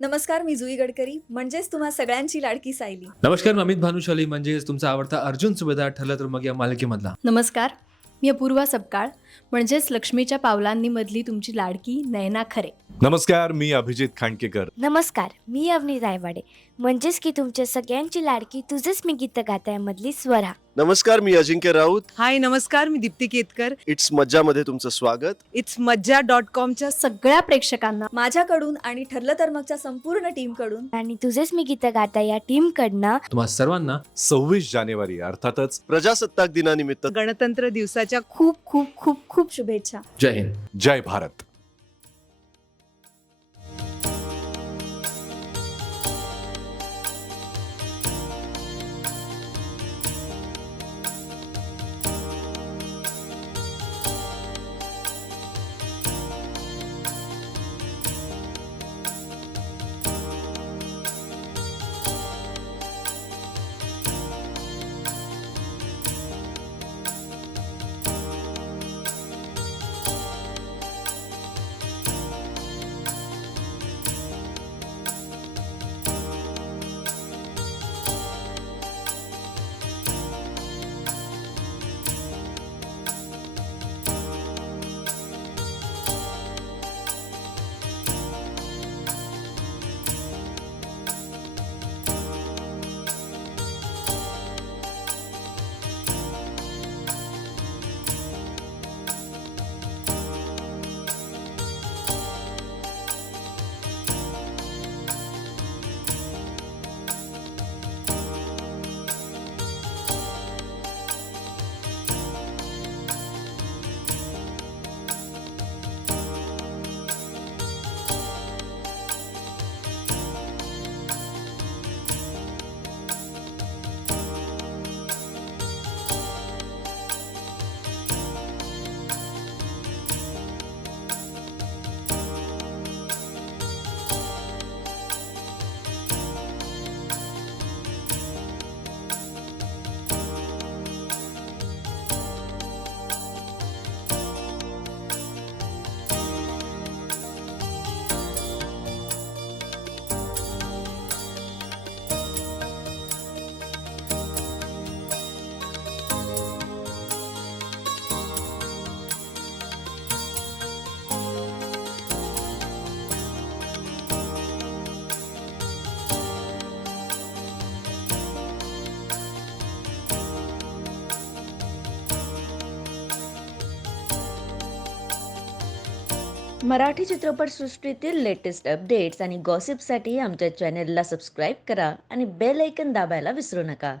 नमस्कार, मी जुई गडकरी म्हणजेच तुम्हा सगळ्यांची लाडकी सायली. नमस्कार, मी अमित भानुशाली म्हणजेच तुमचा आवडता अर्जुन सुभेदार ठरला तर मग या मालिकेमधला. नमस्कार, मी अपूर्वा सपकाळ म्हणजेच लक्ष्मीच्या पावलांनी मधली तुमची लाडकी नयना खरे. नमस्कार, मी अभिजित खांडकेकर. नमस्कार, मी अवनी रायवाडे म्हणजेच की तुमच्या सगळ्यांची लाडकी तुझंच मी गीत गातायमधली स्वरा. नमस्कार, मी अजिंक्य राऊत. हाय नमस्कार, मी दीप्ती केतकर. इट्स मज्जामध्ये तुमचं स्वागत. इट्स मज्जा.com सगळ्या प्रेक्षकांना माझ्याकडून आणि ठरलं तर मगच्या संपूर्ण टीमकडून आणि तुझेच मी गीत गाता या टीम कडनं तुम्हा सर्वांना 26 जानेवारी अर्थातच प्रजासत्ताक दिनानिमित्त गणतंत्र दिवसाच्या खूप खूप खूप खूप शुभेच्छा. जय हिंद. जय भारत. मराठी चित्रपटसृष्टीतील लेटेस्ट अपडेट्स आणि गॉसिपसाठी आमच्या चॅनेलला सबस्क्राईब करा आणि बेल ऐकन दाबायला विसरू नका.